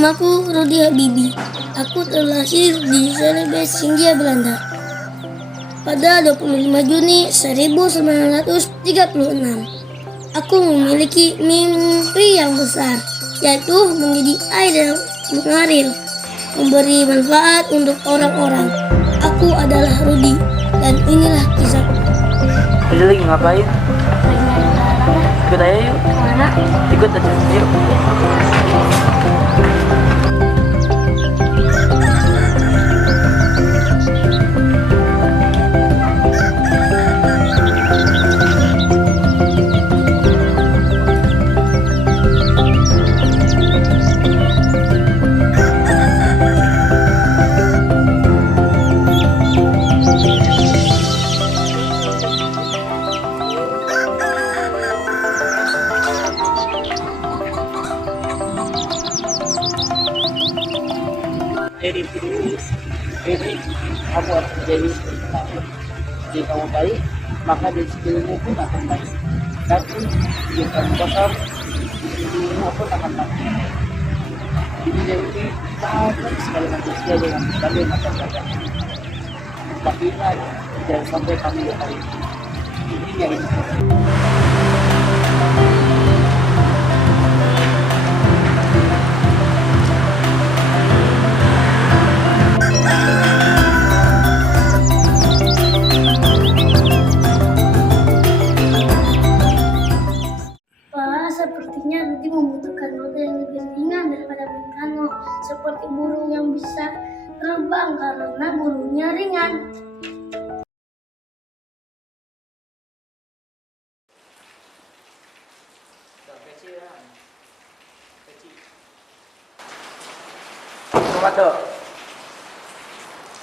Namaku Rudi Habibi. Aku terlahir di Celebes, Hindia Belanda pada 25 Juni 1936. Aku memiliki mimpi yang besar, yaitu menjadi air yang mengalir, memberi manfaat untuk orang-orang. Aku adalah Rudi, dan inilah kisahku. Jadi lagi ngapain? Ikut aja yuk. Kemana? Ikut aja yuk. Jadi kamu harus menjadi seperti kamu. Jika kamu baik, maka di sekelilingmu pun akan baik. Tapi jika kamu kotor, di sekelilingmu pun akan mati. Di dunia ini banyak sekali manusia dengan berbagai macam wajah. Tapi ingat, jangan sampai kamu lupai. Ini yang ini. Sepertinya Rudi membutuhkan roda yang lebih ringan daripada Mekano, seperti burung yang bisa terbang karena burungnya ringan.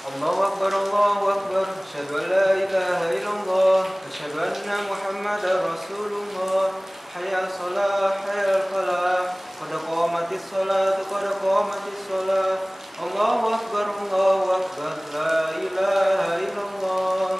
Allahu Akbar, Allahu Akbar, asyhadu an la ilaha illallah, asyhadu anna Muhammadar Rasulullah, hayya 'alas shalah, hayya 'alal falah, qad qamatis shalah, qad qamatis shalah, Allahu Akbar, la ilaha illallah.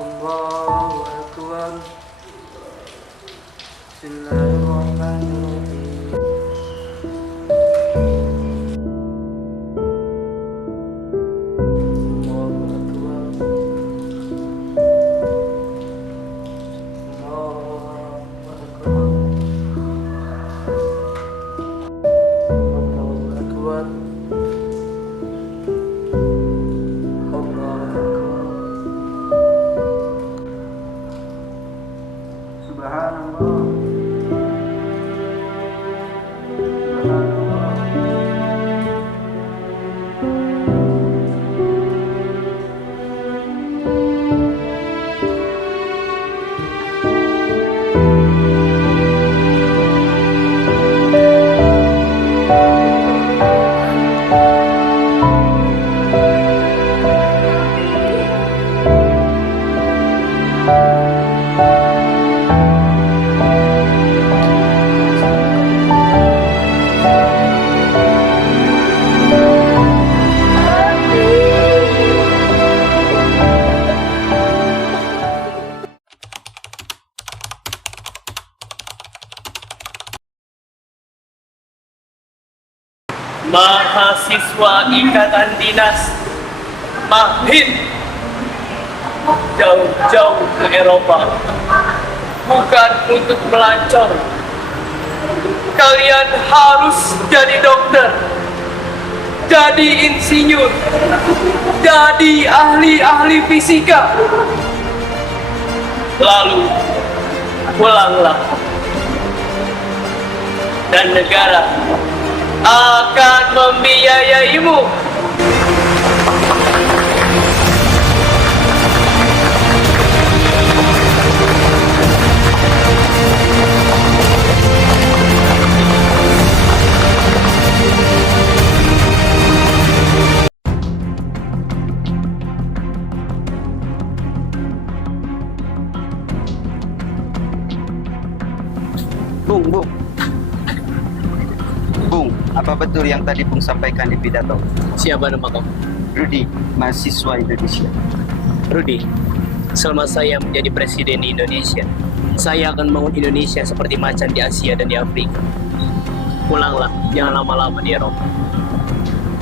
Allahu Akbar. Bismillahirrahmanirrahim. Allahu Akbar. Allahu Akbar. Allahu Akbar. Subhanallah. Mahasiswa Ikatan Dinas Mahid jauh-jauh ke Eropa bukan untuk melancong. Kalian harus jadi dokter, jadi insinyur, jadi ahli-ahli fisika. Lalu pulanglah, dan negara akan membiayaimu. Bung. Bung, apa betul yang tadi Bung sampaikan di pidato? Siapa nama kamu? Rudi, mahasiswa Indonesia. Rudi. Selama saya menjadi presiden di Indonesia, saya akan membangun Indonesia seperti macan di Asia dan di Afrika. Pulanglah, jangan lama-lama di Eropa.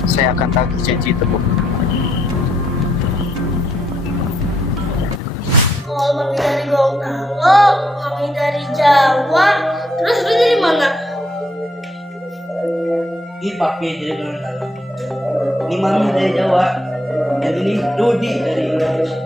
Saya akan tagih janji itu, Bung. Kalau mami dari Gorontalo, mami dari Jawa, terus lu dari mana? Ini papi dari Gorontalo. Ini mami dari Jawa. Dan ini Rudi dari Indonesia.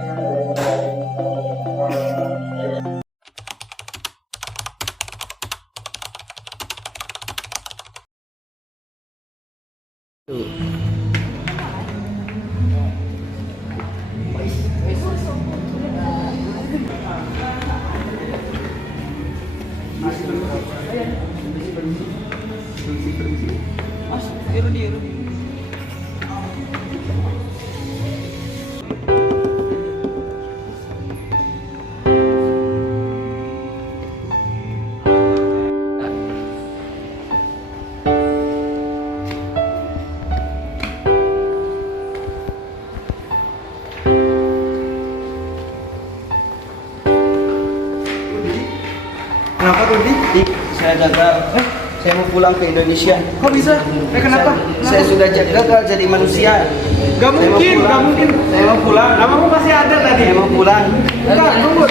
Kenapa Rudi? Saya gagal. Saya mau pulang ke Indonesia. Kok bisa? Kenapa? Saya sudah gagal jadi manusia. Gak mungkin, gak mungkin. Saya mau pulang. Namamu masih ada tadi. Saya mau pulang. Bentar, tunggu.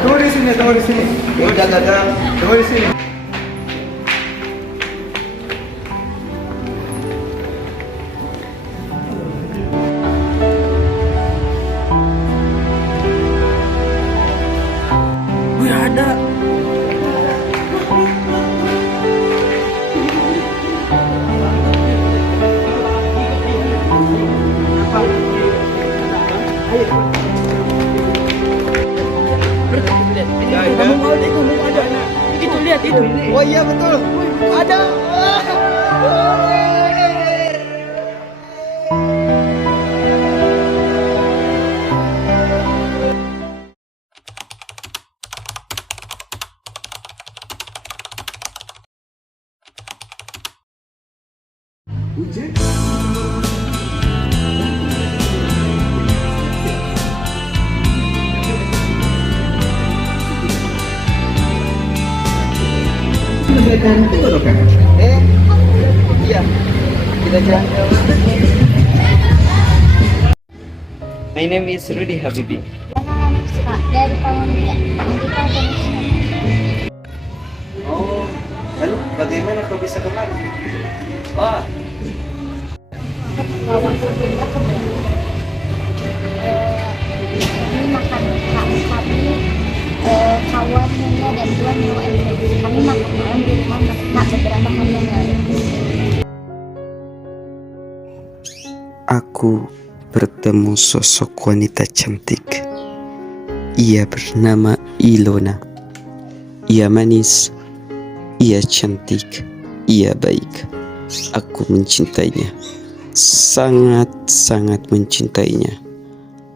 Tunggu di sini. Udah gagal. Tunggu di sini. Gue ada. Oh iya betul. Ada. Iya. Kita jalan. My name is Rudy Habibi. Dari Kolombia. Oh, lalu bagaimana kau bisa kemari? Wah, Ini makan kami kawan Nyonya dan Tuan mau kami makan malam di rumah Mak beberapa hari yang lalu. Aku bertemu sosok wanita cantik. Ia bernama Ilona. Ia manis, ia cantik, ia baik. Aku mencintainya, sangat-sangat mencintainya.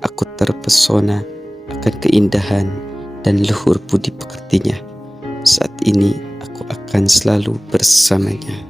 Aku terpesona akan keindahan dan luhur budi pekertinya. Saat ini aku akan selalu bersamanya.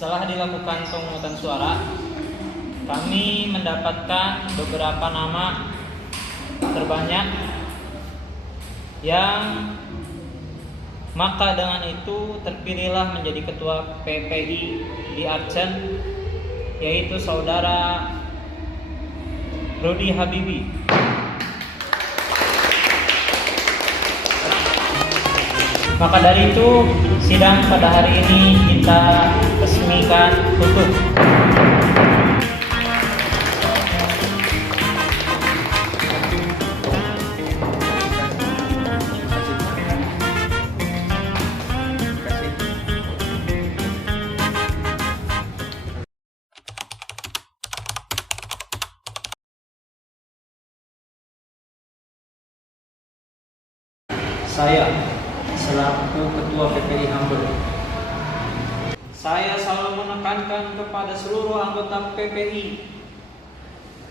Setelah dilakukan pemungutan suara, kami mendapatkan beberapa nama terbanyak yang maka dengan itu terpilihlah menjadi ketua PPI di Aceh, yaitu saudara Rudi Habibi. Maka dari itu sidang pada hari ini kita resmikan tutup. Saya selaku Ketua PPI Hamburg, saya selalu menekankan kepada seluruh anggota PPI,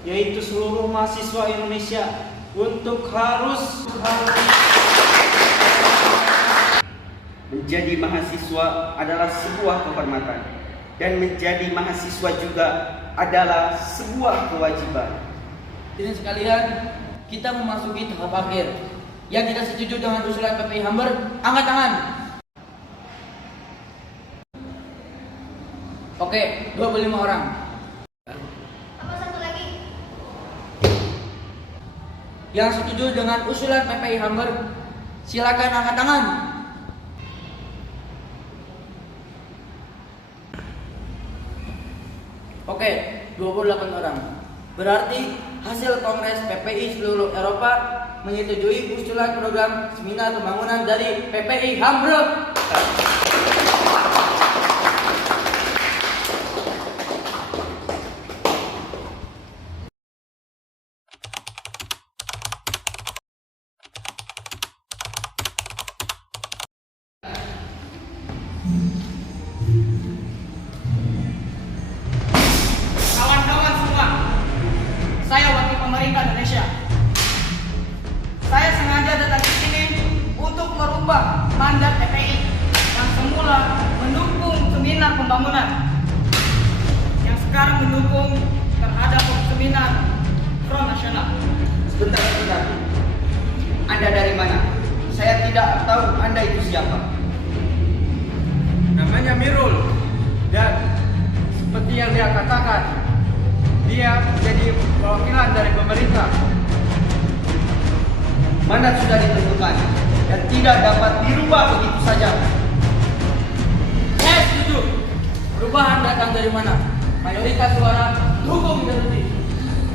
yaitu seluruh mahasiswa Indonesia, untuk harus Menjadi mahasiswa adalah sebuah kehormatan, dan menjadi mahasiswa juga adalah sebuah kewajiban. Hadirin sekalian, kita memasuki tahap akhir. Yang tidak setuju dengan usulan PPI Hamburg, angkat tangan. Oke, 25 orang. Apa satu lagi? Yang setuju dengan usulan PPI Hamburg, silakan angkat tangan. Oke, 28 orang. Berarti hasil Kongres PPI seluruh Eropa menyetujui usulan program seminar pembangunan dari PPI Hamburg. Kawan-kawan semua, saya wakil pemerintah Indonesia. Saya sengaja datang ke sini untuk merubah mandat PPI yang semula mendukung seminar pembangunan, yang sekarang mendukung terhadap seminar Front Nasional. Sebentar. Anda dari mana? Saya tidak tahu Anda itu siapa. Namanya Mirul, dan seperti yang dia katakan, dia jadi perwakilan dari pemerintah. Mandat sudah ditentukan dan tidak dapat dirubah begitu saja. Saya setuju. Perubahan datang dari mana? Mayoritas suara dukung Rudi.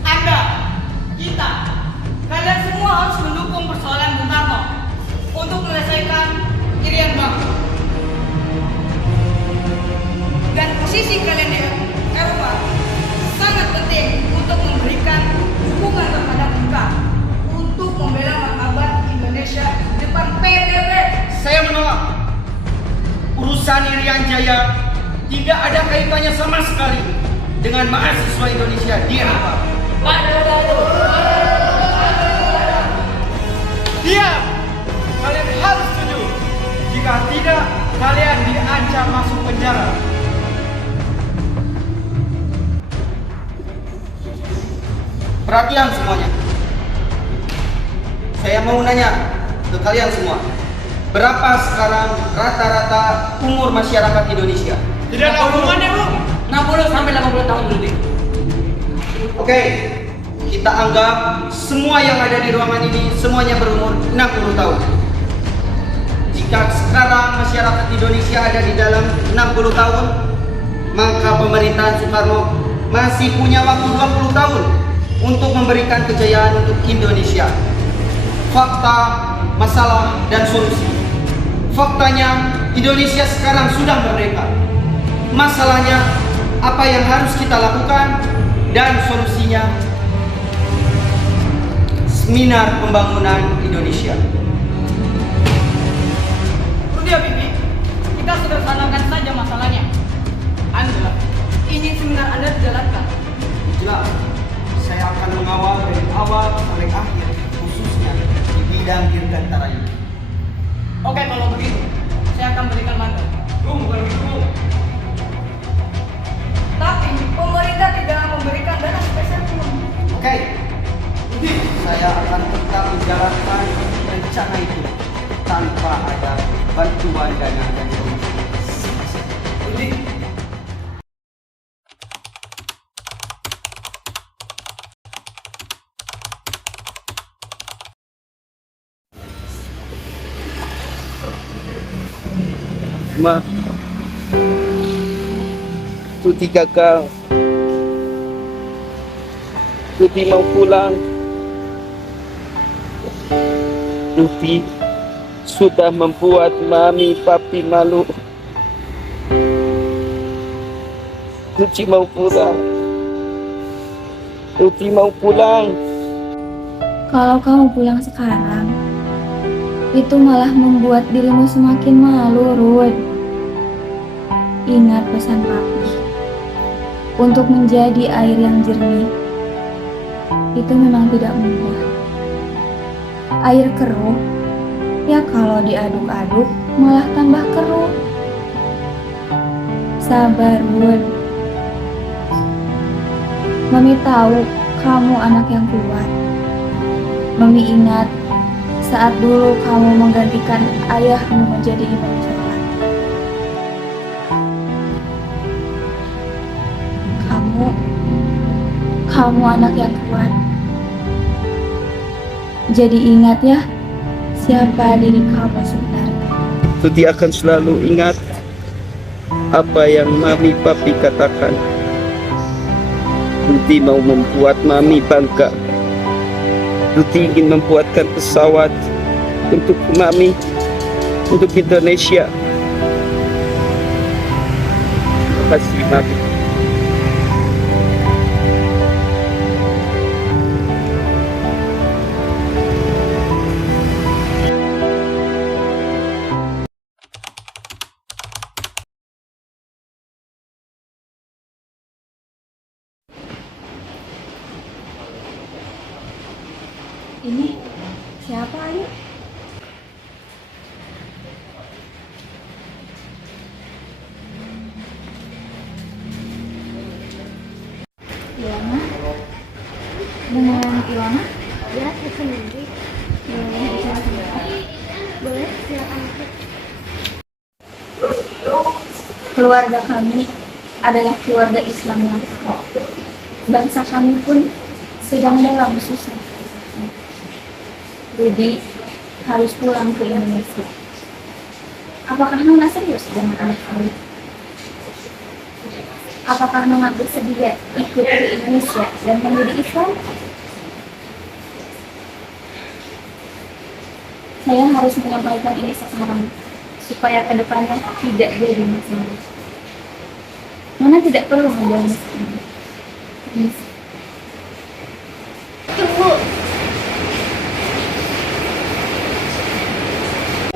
Anda, kita, kalian semua harus mendukung persoalan Bung Karno untuk menyelesaikan Irian Bang. Dan posisi kalian di Eropa sangat penting untuk memberikan dukungan terhadap kita untuk membela martabat Indonesia di depan PBB. Saya menolak. Urusan Irian Jaya tidak ada kaitannya sama sekali dengan mahasiswa Indonesia di Eropa. Diam! Kalian harus setuju. Jika tidak, kalian diancam masuk penjara. Perhatian semuanya. Saya mau nanya ke kalian semua. Berapa sekarang rata-rata umur masyarakat Indonesia? Tidak ada hubungannya, Bu. 60 sampai 80 tahun Rudi. Oke, kita anggap semua yang ada di ruangan ini semuanya berumur 60 tahun. Jika sekarang masyarakat Indonesia ada di dalam 60 tahun, maka pemerintahan Soekarno masih punya waktu 20 tahun untuk memberikan kejayaan untuk Indonesia. Fakta, masalah, dan solusi. Faktanya, Indonesia sekarang sudah merdeka. Masalahnya, apa yang harus kita lakukan, dan solusinya, seminar pembangunan Indonesia. Rudi Habibie, kita sederhanakan saja masalahnya. Anda ingin seminar Anda dijalankan? Jelas, saya akan mengawal dari awal sampai akhir, khususnya di bidang dirgantara ini. Oke, kalau begitu, saya akan berikan mandat. Bukan begitu. rencana itu tanpa ada bantuan dana dari rumah sakit. Rudi, Ma, Tuti gagal. Tuti mau pulang. Tuti sudah membuat mami papi malu. Tuti mau pulang. Tuti mau pulang. Kalau kamu pulang sekarang, itu malah membuat dirimu semakin malu, Rud. Ingat pesan papi. Untuk menjadi air yang jernih, itu memang tidak mudah. Air keruh, ya kalau diaduk-aduk malah tambah keruh. Sabar, Rud. Mami tahu kamu anak yang kuat. Mami ingat saat dulu kamu menggantikan ayahmu menjadi imam sholat. Kamu anak yang kuat. Jadi ingat ya, siapa diri kamu sebenarnya. Tuti akan selalu ingat apa yang mami papi katakan. Tuti mau membuat mami bangga. Tuti ingin membuatkan pesawat untuk mami, untuk Indonesia. Terima kasih mami. Ini siapa, Ayu? Ilona? Dengan Ilona? Ya, saya sendiri. Boleh, silakan. Keluarga kami adalah keluarga Islam yang kuat. Bangsa kami pun sedang dalam susah. Rudi harus pulang ke Indonesia. Apakah Nona serius dengan anak kami? Apakah Nona bersedia ikut ke Indonesia dan menjadi Islam? Saya harus menyampaikan ini sekarang supaya kedepannya tidak jadi masalah. Nona tidak perlu menjalani sekarang. Tunggu.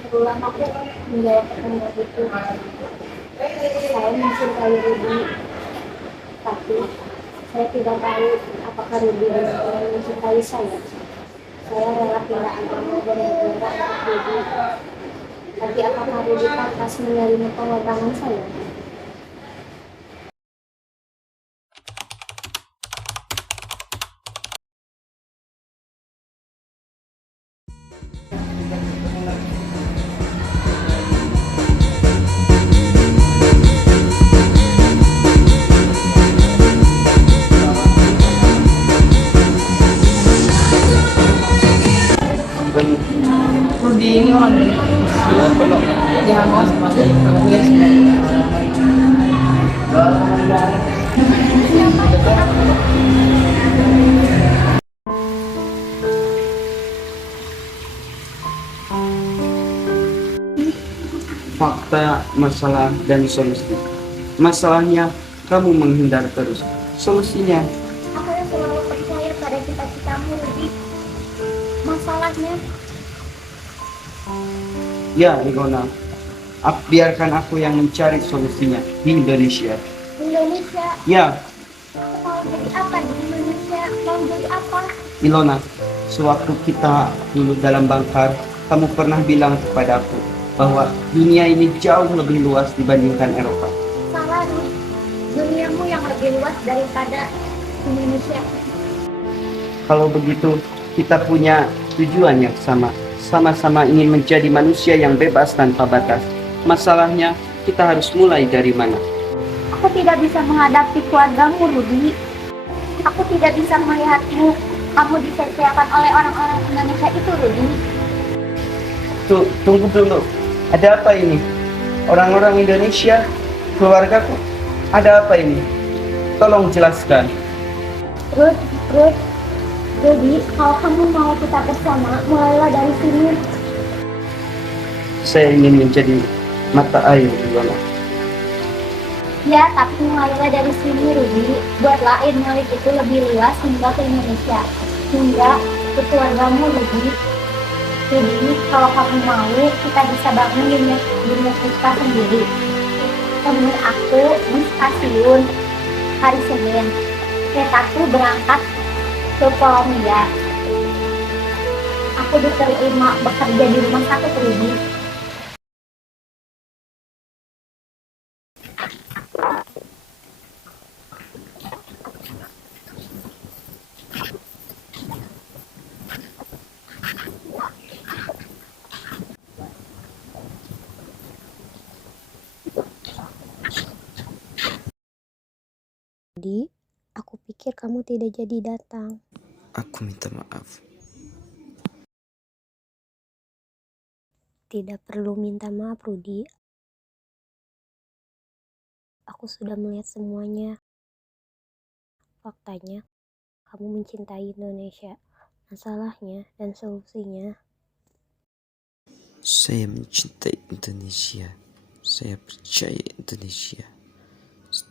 Kebetulan aku menjawab pertanyaan itu. Saya mencintai Rudi, tapi saya tidak tahu apakah Rudi benar-benar mencintai saya. Saya rela kehilangan kamu dan negara untuk Rudi. Tapi apakah Rudi pantas menerima pengorbanan saya? Rudi ini orang jangan mau sama Fakta, masalah, dan solusi. Masalahnya, kamu menghindar terus. Solusinya, Aku yang selalu percaya pada cita-citamu, Rudi. Masalahnya, ya Ilona, biarkan aku yang mencari solusinya di Indonesia. Indonesia, Ya, mau jadi apa di Indonesia? Mau jadi apa? Ilona, sewaktu kita dulu dalam Bangkar, kamu pernah bilang kepada aku bahwa dunia ini jauh lebih luas dibandingkan Eropa. Salah, Rudi. Duniamu yang lebih luas daripada Indonesia. Kalau begitu, kita punya tujuan yang sama. sama-sama ingin menjadi manusia yang bebas tanpa batas. Masalahnya, kita harus mulai dari mana? Aku tidak bisa menghadapi keluargamu, Rudi. Aku tidak bisa melihatmu. Kamu disesuaikan oleh orang-orang Indonesia itu, Rudi. Tunggu dulu. Ada apa ini? Orang-orang Indonesia, keluargaku, ada apa ini? Tolong jelaskan. Rudi, kalau kamu mau kita bersama, mulailah dari sini. Saya ingin menjadi mata air di Lola. Ya, tapi mulailah dari sini, Rudi. Buatlah air milik itu lebih luas hingga ke Indonesia. Hingga ke keluargamu, Rudi. Rudi, kalau kamu mau, kita bisa bangun dunia kita sendiri. Temuin aku di stasiun hari Senin. Keretaku berangkat ke Polandia. Aku diterima bekerja di rumah sakit, Rudi. Jadi, aku pikir kamu tidak jadi datang. Aku minta maaf. Tidak perlu minta maaf, Rudi. Aku sudah melihat semuanya. Faktanya, kamu mencintai Indonesia. Masalahnya dan solusinya. Saya mencintai Indonesia. Saya percaya Indonesia.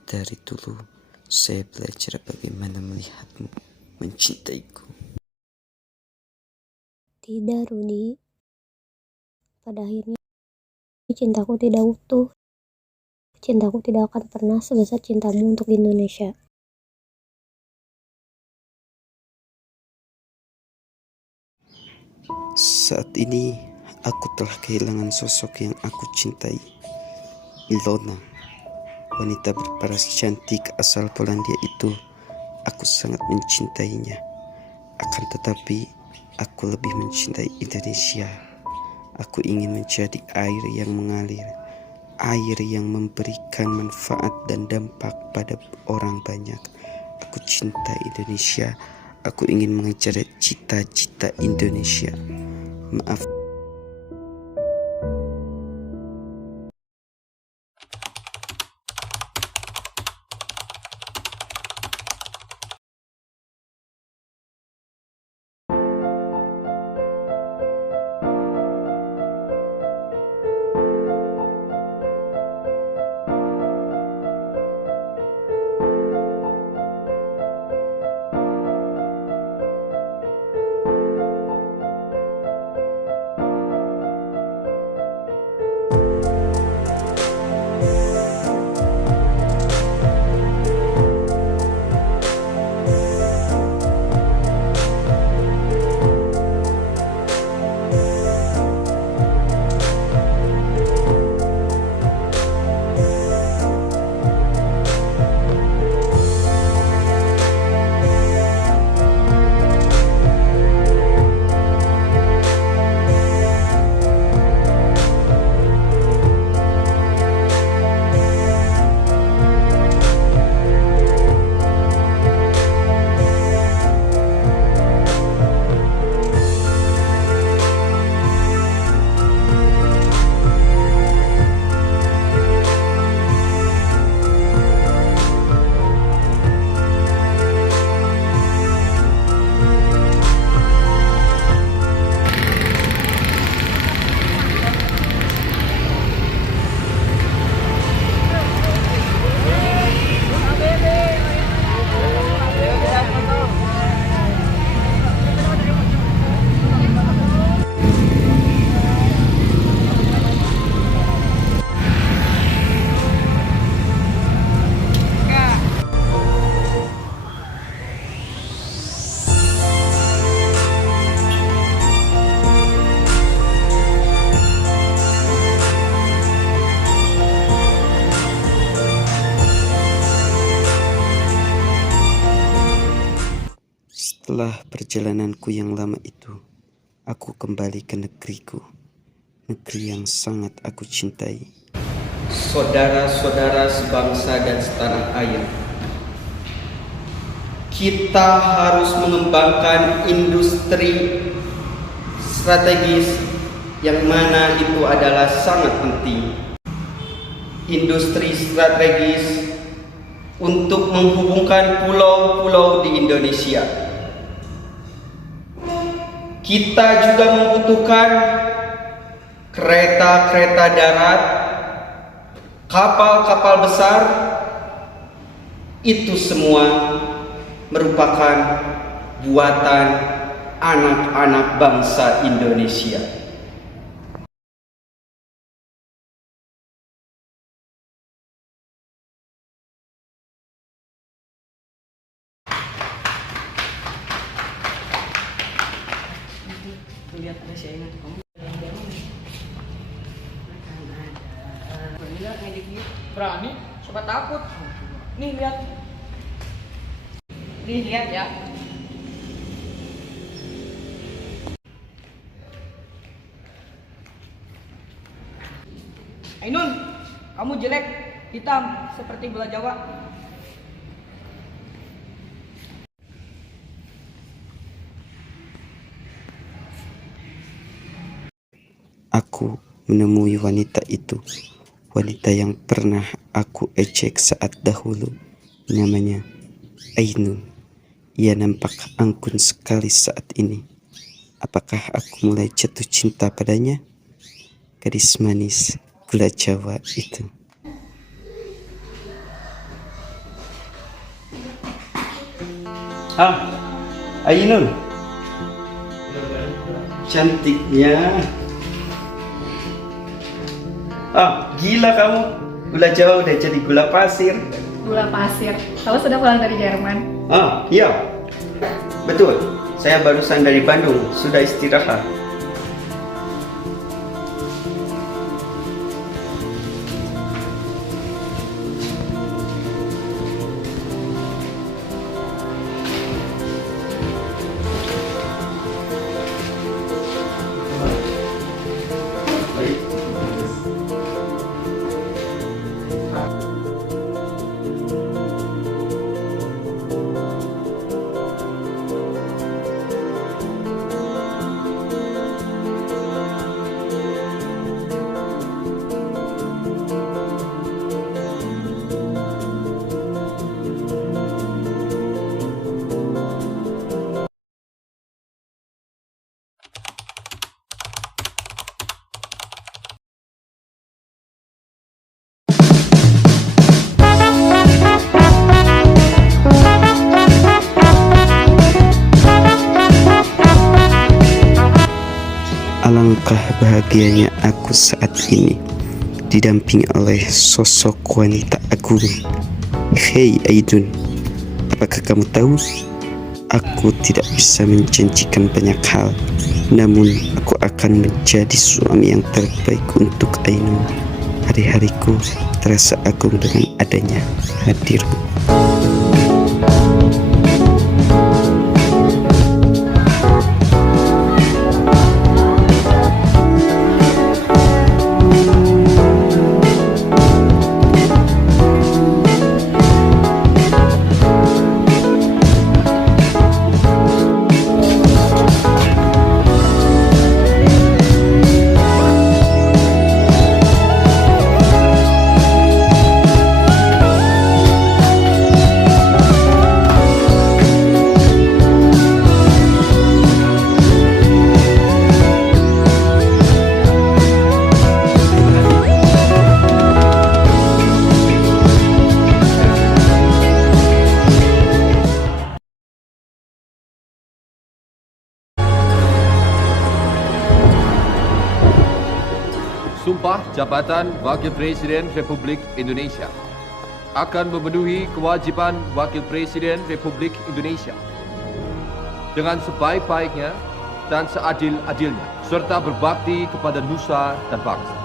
Dari dulu, saya belajar bagaimana melihatmu mencintaiku. Tidak, Rudi. Pada akhirnya, cintaku tidak utuh. Cintaku tidak akan pernah sebesar cintamu untuk Indonesia. Saat ini, aku telah kehilangan sosok yang aku cintai. Ilona, wanita berparas cantik asal Polandia itu, aku sangat mencintainya. Akan tetapi, aku lebih mencintai Indonesia. Aku ingin menjadi air yang mengalir, air yang memberikan manfaat dan dampak pada orang banyak. Aku cinta Indonesia. Aku ingin mengejar cita-cita Indonesia. Maaf. Setelah perjalananku yang lama itu, aku kembali ke negeriku, negeri yang sangat aku cintai. Saudara-saudara sebangsa dan setanah air, kita harus mengembangkan industri strategis yang mana itu adalah sangat penting. Industri strategis untuk menghubungkan pulau-pulau di Indonesia. Kita juga membutuhkan kereta-kereta darat, kapal-kapal besar. Itu semua merupakan buatan anak-anak bangsa Indonesia. Lihat ada saingan kamu. Lihat ngedikit. Berani? Coba takut. Nih lihat. Nih lihat ya. Ainun, kamu jelek, hitam seperti gula Jawa. Aku menemui wanita itu, wanita yang pernah aku ejek saat dahulu. Namanya Ainun. Ia nampak anggun sekali saat ini. Apakah aku mulai jatuh cinta padanya? Gadis manis gula Jawa itu. Ainun, cantiknya. Gila kamu. Gula Jawa udah jadi gula pasir. Gula pasir. Kamu sudah pulang dari Jerman? Iya. Betul. Saya barusan dari Bandung, sudah istirahat. Alangkah bahagianya aku saat ini didampingi oleh sosok wanita agung. Hei Ainun, apakah kamu tahu? Aku tidak bisa menjanjikan banyak hal, namun aku akan menjadi suami yang terbaik untuk Ainun. Hari-hariku terasa agung dengan adanya hadirmu. Sumpah Jabatan Wakil Presiden Republik Indonesia akan memenuhi kewajiban Wakil Presiden Republik Indonesia dengan sebaik-baiknya dan seadil-adilnya, serta berbakti kepada nusa dan bangsa.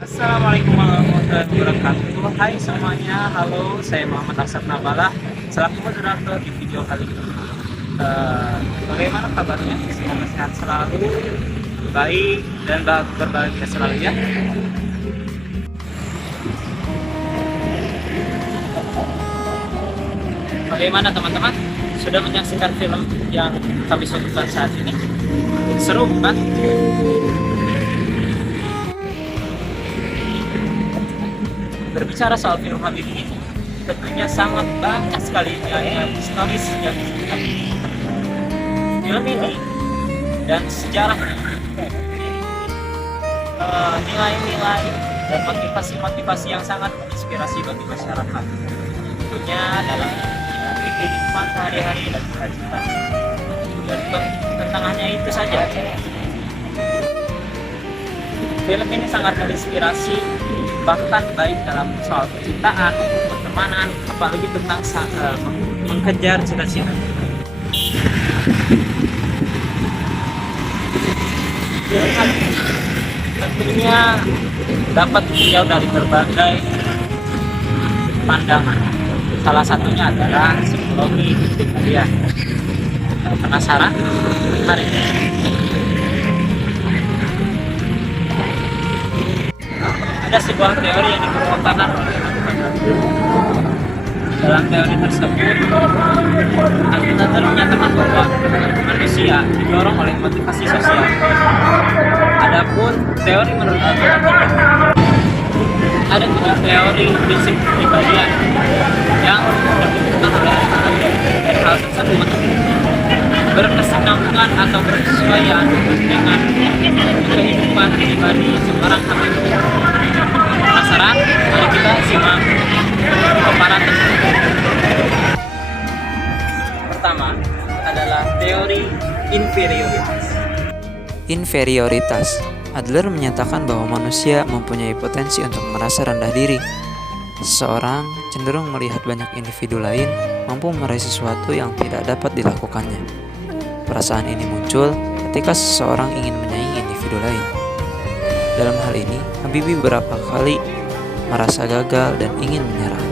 Assalamualaikum warahmatullahi wabarakatuh. Hai semuanya, halo, saya Muhammad Aksar Nabala selaku moderator di video kali ini. Bagaimana kabarnya? Semoga sehat selalu, baik dan berbahagia selalu ya. Bagaimana teman-teman? Sudah menyaksikan film yang kami suguhkan saat ini? Seru bukan? Berbicara soal film Habibie ini, tentunya sangat banyak sekali nilai historis yang disebutkan. Film ini dan sejarahnya, nilai-nilai dan motivasi-motivasi yang sangat menginspirasi bagi masyarakat. Tentunya dalam kehidupan sehari-hari dan cita-cita. Dan tentang hanya itu saja. Film ini sangat menginspirasi, bahkan baik dalam soal percintaan, pertemanan, apalagi tentang mengejar cita-cita. Tentunya dapat dilihat dari berbagai pandangan. Salah satunya adalah psikologi kalian. Penasaran? Mari. Ada sebuah teori yang dikemukakan oleh dalam teori tersebut, Adler menyatakan bahwa manusia didorong oleh motivasi sosial. Adapun teori menurut Adler, ada juga teori prinsip kepribadian yang ditentukan oleh Adler, dan hal tersebut berkesinambungan atau berkesesuaian dengan kehidupan pribadi seorang hamba. Penasaran? Mari kita simak paparan tersebut. Pertama adalah teori inferioritas. Inferioritas. Adler menyatakan bahwa manusia mempunyai potensi untuk merasa rendah diri. Seseorang cenderung melihat banyak individu lain mampu meraih sesuatu yang tidak dapat dilakukannya. Perasaan ini muncul ketika seseorang ingin menyaingi individu lain. Dalam hal ini, Habibie beberapa kali merasa gagal dan ingin menyerah,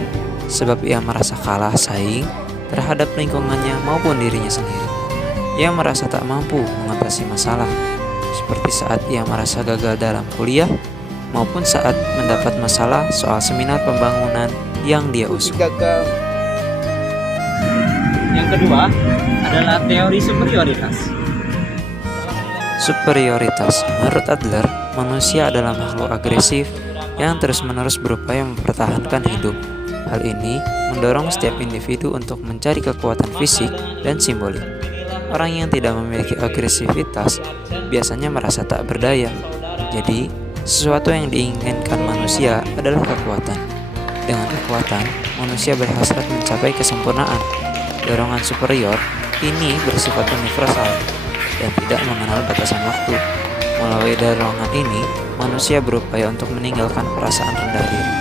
sebab ia merasa kalah saing terhadap lingkungannya maupun dirinya sendiri. Ia merasa tak mampu mengatasi masalah, seperti saat ia merasa gagal dalam kuliah maupun saat mendapat masalah soal seminar pembangunan yang dia usung. Yang kedua adalah teori superioritas. Superioritas. Menurut Adler, manusia adalah makhluk agresif yang terus-menerus berupaya mempertahankan hidup. Hal ini mendorong setiap individu untuk mencari kekuatan fisik dan simbolik. Orang yang tidak memiliki agresivitas biasanya merasa tak berdaya. Jadi, sesuatu yang diinginkan manusia adalah kekuatan. Dengan kekuatan, manusia berhasrat mencapai kesempurnaan. Dorongan superior ini bersifat universal dan tidak mengenal batasan waktu. Melalui dorongan ini, manusia berupaya untuk meninggalkan perasaan rendah diri.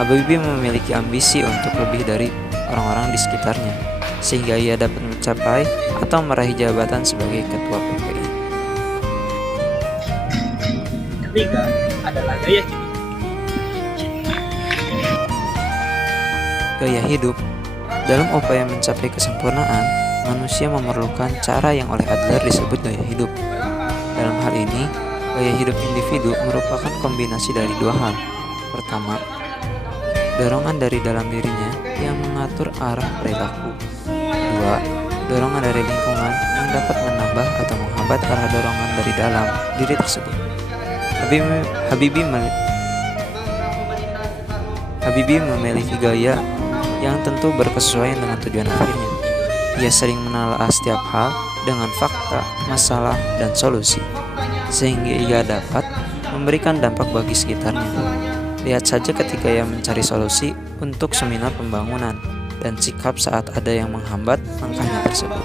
Habibie memiliki ambisi untuk lebih dari orang-orang di sekitarnya, sehingga ia dapat mencapai atau meraih jabatan sebagai ketua PPI. Ketiga adalah gaya hidup. Gaya hidup. Dalam upaya mencapai kesempurnaan, manusia memerlukan cara yang oleh Adler disebut gaya hidup. Dalam hal ini, gaya hidup individu merupakan kombinasi dari dua hal. Pertama, dorongan dari dalam dirinya yang mengatur arah perilaku. Dua, dorongan dari lingkungan yang dapat menambah atau menghambat arah dorongan dari dalam diri tersebut. Habibie memiliki gaya yang tentu berkesesuaian dengan tujuan akhirnya. Ia sering menelaah setiap hal dengan fakta, masalah, dan solusi, sehingga ia dapat memberikan dampak bagi sekitarnya. Lihat saja ketika ia mencari solusi untuk seminar pembangunan dan sikap saat ada yang menghambat langkahnya tersebut.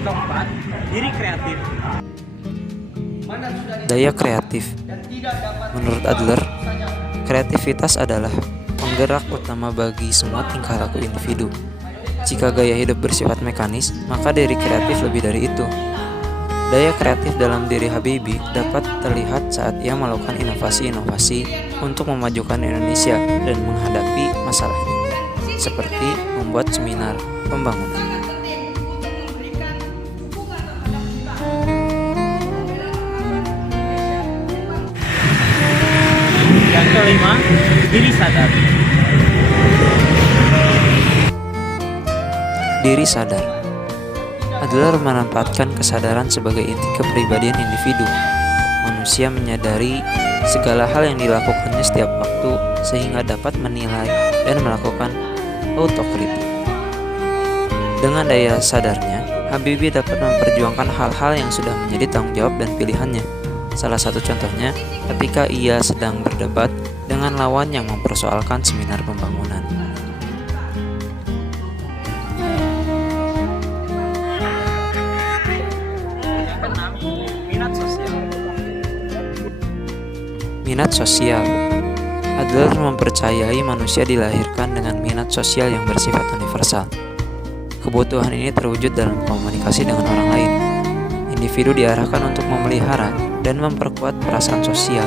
Keempat, diri kreatif. Daya kreatif. Menurut Adler, kreativitas adalah penggerak utama bagi semua tingkah laku individu. Jika gaya hidup bersifat mekanis, maka diri kreatif lebih dari itu. Daya kreatif dalam diri Habibie dapat terlihat saat ia melakukan inovasi-inovasi untuk memajukan Indonesia dan menghadapi masalahnya, seperti membuat seminar pembangunan. Yang kelima, diri sadar. Diri sadar adalah menempatkan kesadaran sebagai inti kepribadian individu. Manusia menyadari segala hal yang dilakukannya setiap waktu sehingga dapat menilai dan melakukan autokritik. Dengan daya sadarnya, Habibie dapat memperjuangkan hal-hal yang sudah menjadi tanggung jawab dan pilihannya. Salah satu contohnya ketika ia sedang berdebat dengan lawan yang mempersoalkan seminar pembangunan. Minat sosial adalah mempercayai manusia dilahirkan dengan minat sosial yang bersifat universal. Kebutuhan ini terwujud dalam komunikasi dengan orang lain. Individu diarahkan untuk memelihara dan memperkuat perasaan sosial,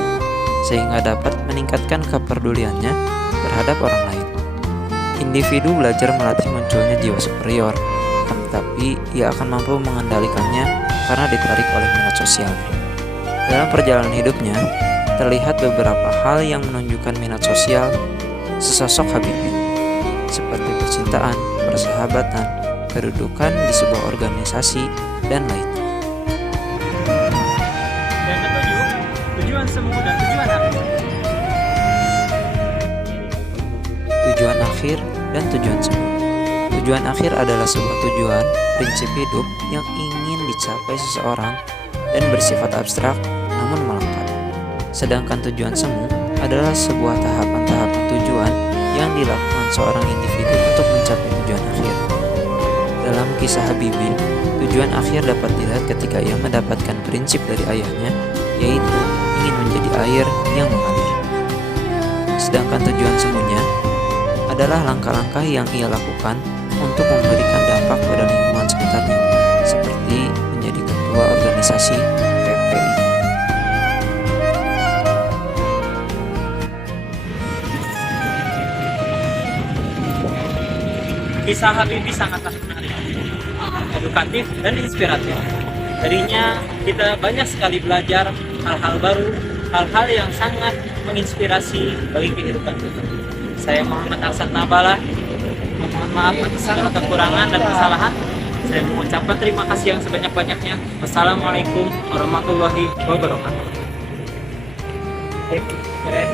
sehingga dapat meningkatkan kepeduliannya terhadap orang lain. Individu belajar melatih munculnya jiwa superior, tetapi ia akan mampu mengendalikannya karena ditarik oleh minat sosialnya. Dalam perjalanan hidupnya, terlihat beberapa hal yang menunjukkan minat sosial sesosok Habibie, seperti percintaan, persahabatan, kedudukan di sebuah organisasi, dan lainnya. Dan ketujuh, tujuan semu dan tujuan akhir. Tujuan akhir dan tujuan semu. Tujuan akhir adalah sebuah tujuan, prinsip hidup yang ingin dicapai seseorang dan bersifat abstrak namun melekat. Sedangkan tujuan semu adalah sebuah tahapan-tahapan tujuan yang dilakukan seorang individu untuk mencapai tujuan akhir. Dalam kisah Habibie, tujuan akhir dapat dilihat ketika ia mendapatkan prinsip dari ayahnya, yaitu ingin menjadi air yang mengalir. Sedangkan tujuan semuanya adalah langkah-langkah yang ia lakukan untuk memberikan dampak pada lingkungan sekitarnya, seperti menjadi ketua organisasi PPI. Kisah Habibie sangatlah menarik, edukatif, dan inspiratif. Darinya kita banyak sekali belajar hal-hal baru, hal-hal yang sangat menginspirasi bagi kehidupan kita. Saya Muhammad Aksad Nabala, mohon maaf atas segala kekurangan dan kesalahan. Saya mengucapkan terima kasih yang sebanyak-banyaknya. Wassalamualaikum warahmatullahi wabarakatuh. Keren.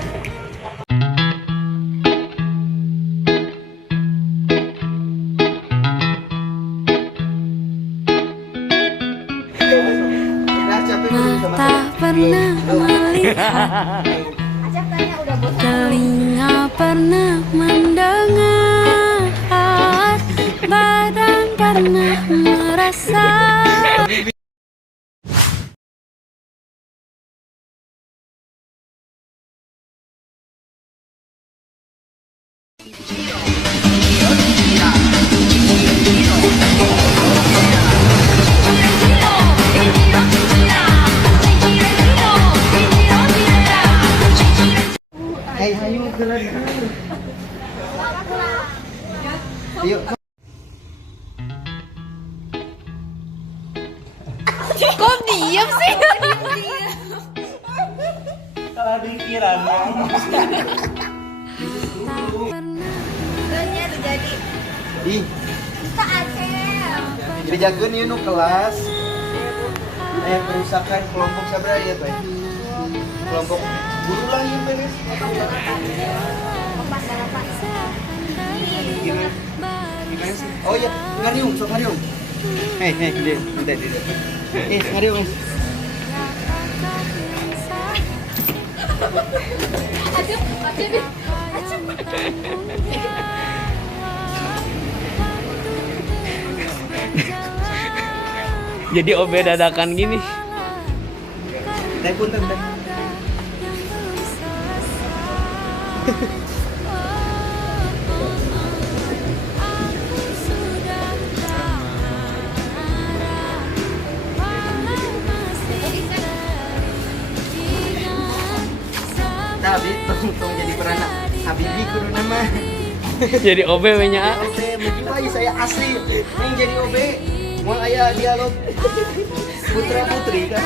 Mata pernah melihat, telinga pernah mendengar, badan pernah merasa. Ayo jalan. Yuk. Kok diam sih? Salah pikiran. Ternyata terjadi. Ih, Kita acel. dijagoan ieu nu kelas. Kerusakan kelompok sabaraha ya teh? Kelompok guru lah ieu beres. Gimana sih? Oh iya, ngariung, sok ngariung. Hei, dia, bentar. Ngariung. Jadi OB dadakan gini. Punten. Jadi OB nya. Menjiwai saya asli. Yang jadi OB. Mau ayah dialog putra putri kan.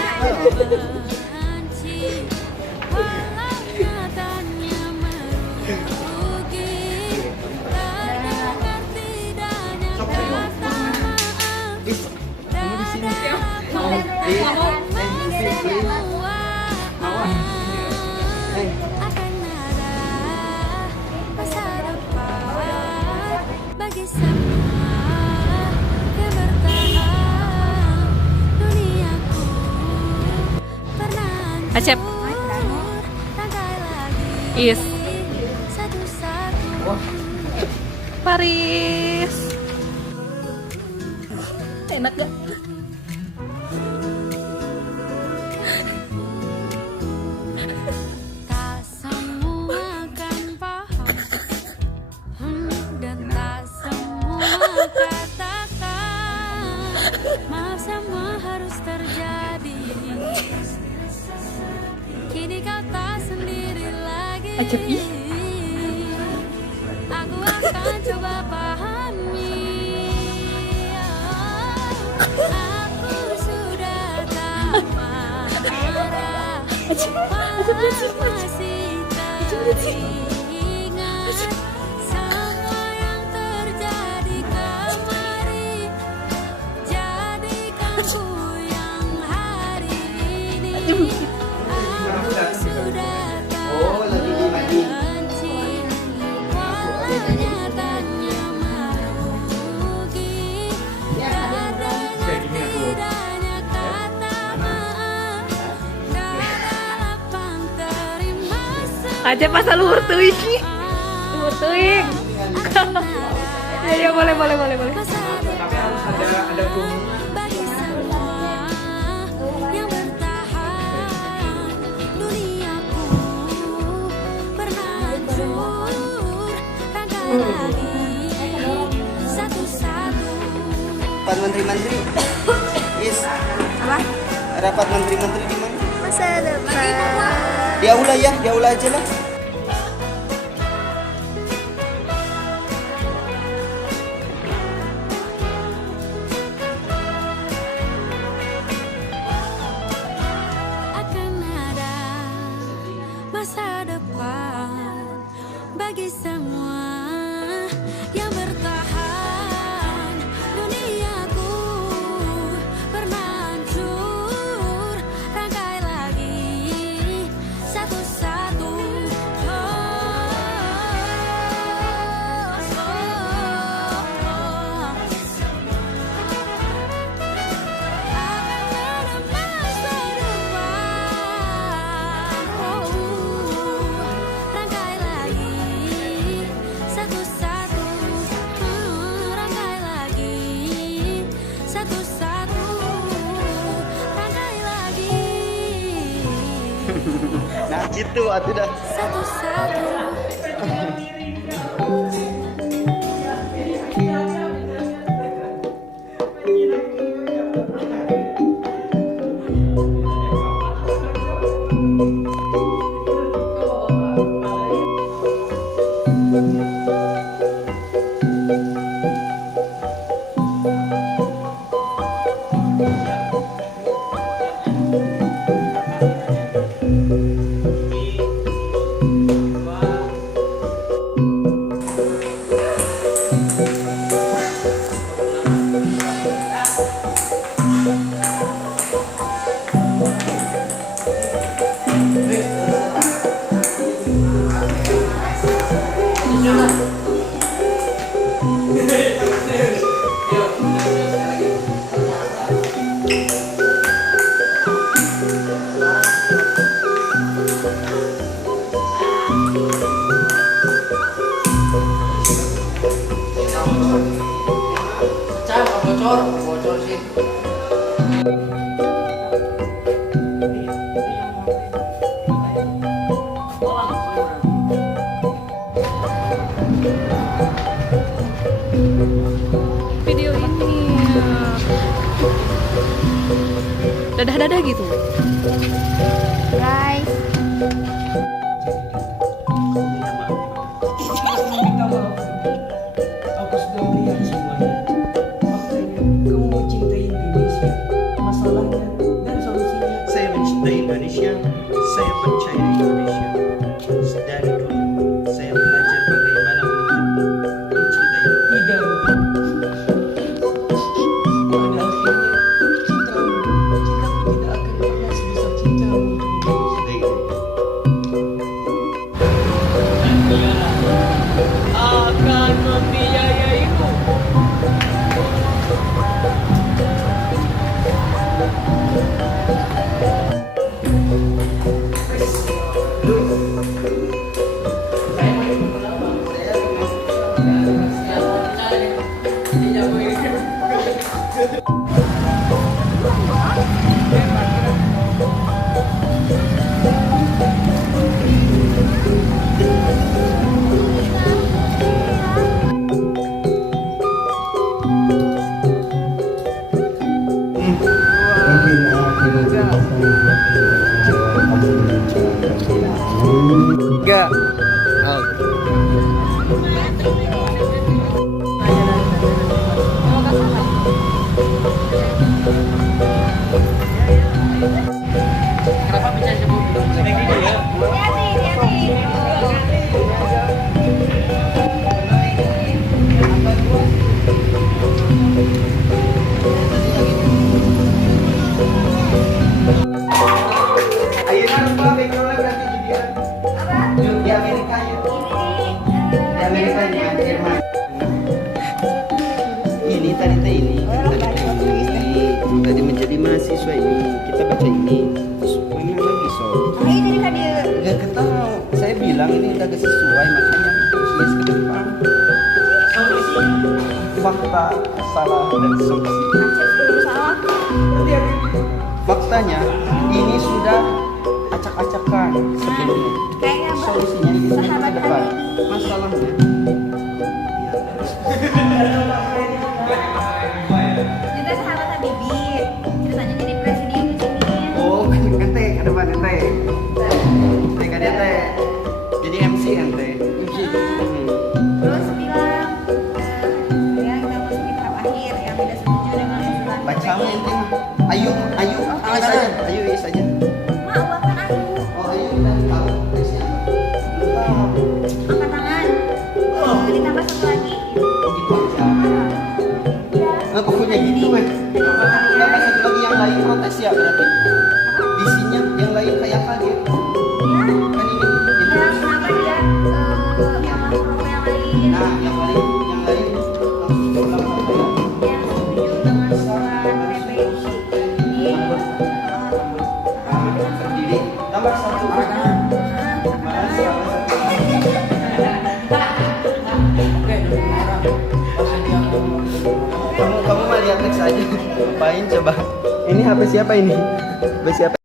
Acep. Is. Paris. Enak gak? Tak semua kan paham dan tak semua katakan maaf semua harus terjadi. Kini kau tak sendiri lagi. Acep ih. Aku akan coba pahami. Aku sudah tak marah. Walau masih teringat semua yang terjadi kemarin. Jadikan ku yang hari ini. Aku sudah tak benci. Walau nyatanya merugi. Tak dengar tidaknya kata maaf. Tak ada lapang terima Acep pas luhur teuing. Luhur teuing. Ya boleh. Tapi harus ada bagi semua yang bertahan. Duniaku pernah hancur. Rangkai lagi satu-satu. Rapat menteri-menteri. Is. Apa? Rapat menteri-menteri di mana? Masa depan. Di aula ya, di aula aja lah. Akan ada masa depan bagi semua yang bertahan. Duniaku pernah hancur. Rangkai lagi satu-satu. Rangkai lagi satu-satu. Rangkai lagi satu-satu. Rangkai lagi Nah gitu atuh dah. satu-satu. Bocor sih. Video ini dadah-dadah gitu. Guys. Enggak. Kenapa bisa sebut ya? Ayeuna rumah background berarti jadi di Amerika ya. Di Amerika ya, Jerman. Ini tadi teh ini. Tadi menjadi mahasiswa ini kita baca ini. Terus mana lagi so? Ini tadi dia. Gak ketahu. Saya bilang ini udah gak sesuai makanya yes ke depan. Fakta, salah dan solusi. Salah. Faktanya ini sudah acak-acakan sebelumnya. Kayaknya Solusinya ini ke depan. Masalahnya kita sahabat Habibie. Ceritanya jadi presiden di sini. oh ente ke depan ente. Ente jadi MC ente. Terus bilang ya kita masukin tahap akhir yang tidak setuju dengan usulan Baca PPI. ente. Ayo is aja. Ayo is aja. Mau bahkan aku Oh ayo kita tahu teksnya. Belum tahu. angkat tangan. Ditambah satu lagi. Oh gitu aja. Pokoknya gitu weh. Tambah satu lagi yang lain protes ya berarti. Isinya yang lain kayak kaget. Ya. Kan ini. Ya, kenapa dia malah promo yang lain Nah yang lain langsung diulang apa ya? yang setuju dengan usulan PPI ini Terdiri tambah satu kamu mah lihat teks aja ngapain coba ini HP siapa ini HP siapa